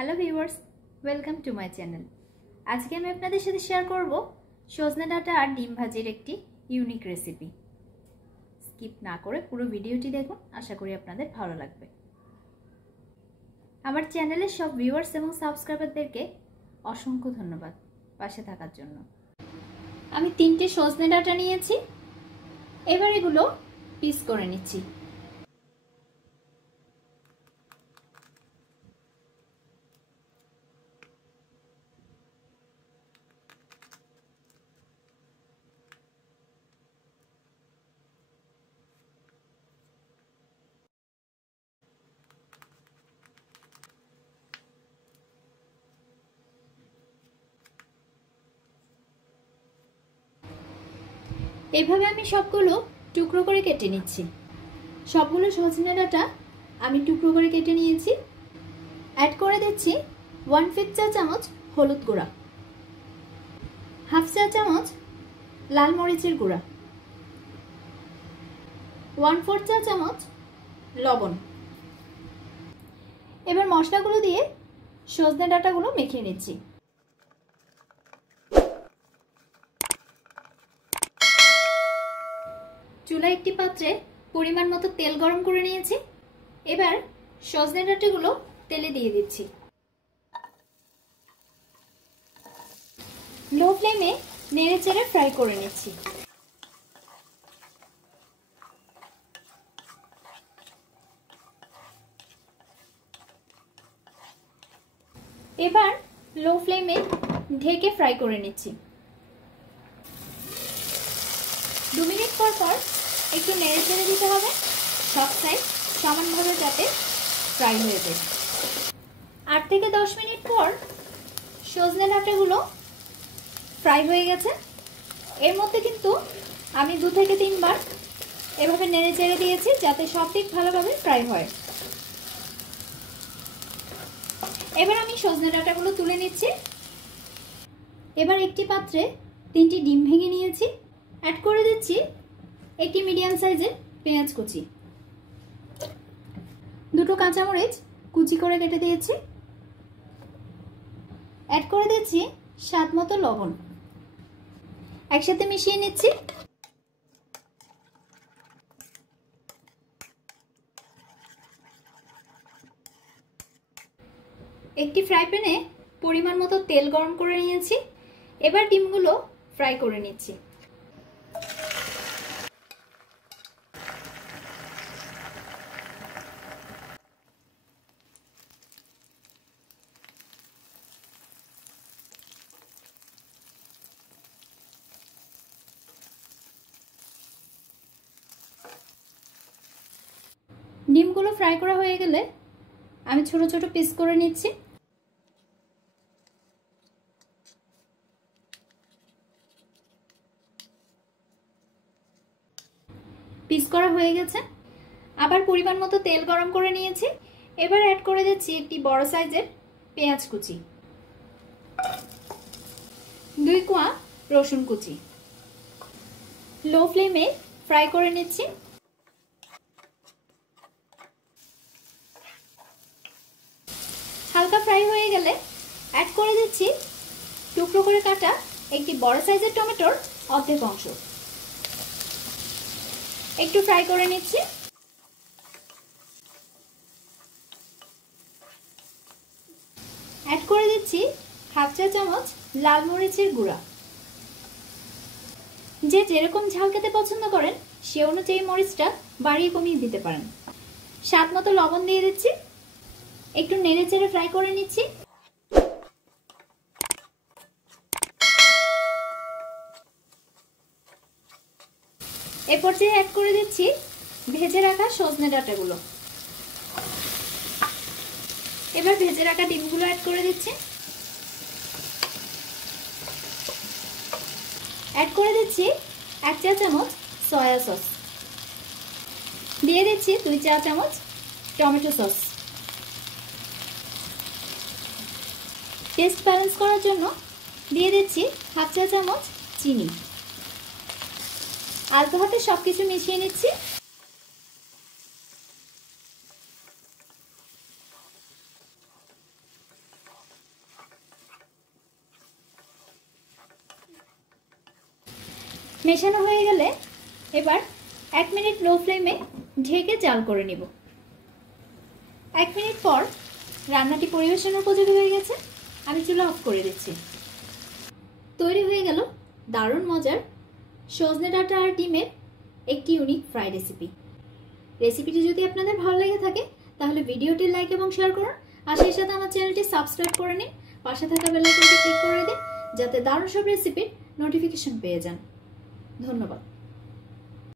Hello viewers, welcome to my channel. আজকে আমি আপনাদের সাথে শেয়ার করব সজনে ডাঁটা আর ডিম ভাজির একটি ইউনিক রেসিপি। স্কিপ না করে পুরো ভিডিওটি দেখুন, আশা করি আপনাদের ভালো লাগবে। আমার চ্যানেলের সব ভিউয়ার্স এবং সাবস্ক্রাইবারদেরকে অসংখ্য ধন্যবাদ পাশে থাকার জন্য। আমি 3টে সজনে ডাঁটা নিয়েছি, এবার এগুলো পিস করে নিচ্ছি। এইভাবে আমি সবগুলো টুকরো করে কেটে নিচ্ছি। সবগুলো সজনে ডাঁটা আমি টুকরো করে কেটে নিয়েছি। অ্যাড করে দিচ্ছি 1/5 চা চামচ হলুদ গুঁড়া, 1/2 চা চামচ লাল মরিচের গুঁড়া, 1/4 চা চামচ লবণ। এবার মশলাগুলো দিয়ে সজনে ডাঁটাগুলো মেখে নিচ্ছি। চুলায় একটি পাত্রে পরিমাণ মতো তেল গরম করে নিয়েছি। এবার সজনে ডাঁটাগুলো তেলে দিয়ে দিচ্ছি। লো ফ্লেমে নেড়েচেড়ে ফ্রাই করে নিচ্ছি। এবার লো ফ্লেমে ঢেকে ফ্রাই করে নিচ্ছি। 2 মিনিট পর পর একটু নেড়েচেড়ে দিতে হবে, সব সাইড সমানভাবে যাতে ফ্রাই হয়ে যায়। 8 থেকে 10 মিনিট পর সজনে ডাঁটাগুলো ফ্রাই হয়ে গেছে। এর মধ্যে কিন্তু আমি 2 থেকে 3 বার এভাবে নেড়েচেড়ে দিয়েছি যাতে সব দিক ভালোভাবে ফ্রাই হয়। এবার আমি সজনে ডাঁটাগুলো তুলে নিচ্ছি। এবার একটি পাত্রে 3টি ডিম ভেঙে নিয়েছি। অ্যাড করে দিচ্ছি একটি মিডিয়াম সাইজের পেঁয়াজ কুচি, 2টো কাঁচামরিচ কুচি করে কেটে দিয়েছি। অ্যাড করে দিচ্ছি স্বাদ মতো লবণ। একসাথে মিশিয়ে নিচ্ছি। একটি ফ্রাই প্যানে পরিমাণ মতো তেল গরম করে নিয়েছি। এবার ডিমগুলো ফ্রাই করে নিচ্ছি। ডিমগুলো ফ্রাই করা হয়ে গেলে আমি ছোট ছোট পিস করে নিচ্ছি। পিস করা হয়ে গেছে। আবার পরিমাণ মতো তেল গরম করে নিয়েছি। এবার অ্যাড করে দিচ্ছি একটি বড় সাইজের পেঁয়াজ কুচি, 2 কোয়া রসুন কুচি। লো ফ্লেমে ফ্রাই করে নিচ্ছি। হালকা ফ্রাই হয়ে গেলে অ্যাড করে দিচ্ছি টুকরো করে কাটা একটি বড় সাইজের টমেটোর অর্ধেক অংশ। একটু ফ্রাই করে নিচ্ছি। অ্যাড করে দিচ্ছি 1/2 চা চামচ লাল মরিচের গুঁড়া। যে যেরকম ঝাল খেতে পছন্দ করেন সে অনুযায়ী মরিচটা বাড়িয়ে কমিয়ে দিতে পারেন। স্বাদ মতো লবণ দিয়ে দিচ্ছি। একটু নেড়েচেড়ে ফ্রাই করে নিচ্ছি। এ পর্যায়ে অ্যাড করে দিচ্ছি ভেজে রাখা সজনে ডাঁটাগুলো। এবার ভেজে রাখা ডিমগুলো অ্যাড করে দিচ্ছি। অ্যাড করে দিচ্ছি 1 চা চামচ সয়া সস। দিয়ে দিচ্ছি 2 চা চামচ টমেটো সস। টেস্ট ব্যালেন্স করার জন্য দিয়ে দিচ্ছি 1/2 চা চামচ চিনি। আলতো হাতে সবকিছু মিশিয়ে নিচ্ছি। মেশানো হয়ে গেলে এবার 1 মিনিট লো ফ্লেমে ঢেকে জাল করে নিব। 1 মিনিট পর রান্নাটি পরিবেশনের উপযোগী হয়ে গেছে। আমি চুলা অফ করে দিচ্ছি। তৈরি হয়ে গেল দারুণ মজার সজনে ডাঁটা আর ডিমের একটি ইউনিক ফ্রাই রেসিপি। রেসিপিটি যদি আপনাদের ভালো লেগে থাকে তাহলে ভিডিওটি লাইক এবং শেয়ার করুন, আর সেই সাথে আমার চ্যানেলটি সাবস্ক্রাইব করে নিন। পাশে থাকা বেল আইকনটি ক্লিক করে দিন যাতে দারুণ সব রেসিপির নোটিফিকেশন পেয়ে যান। ধন্যবাদ।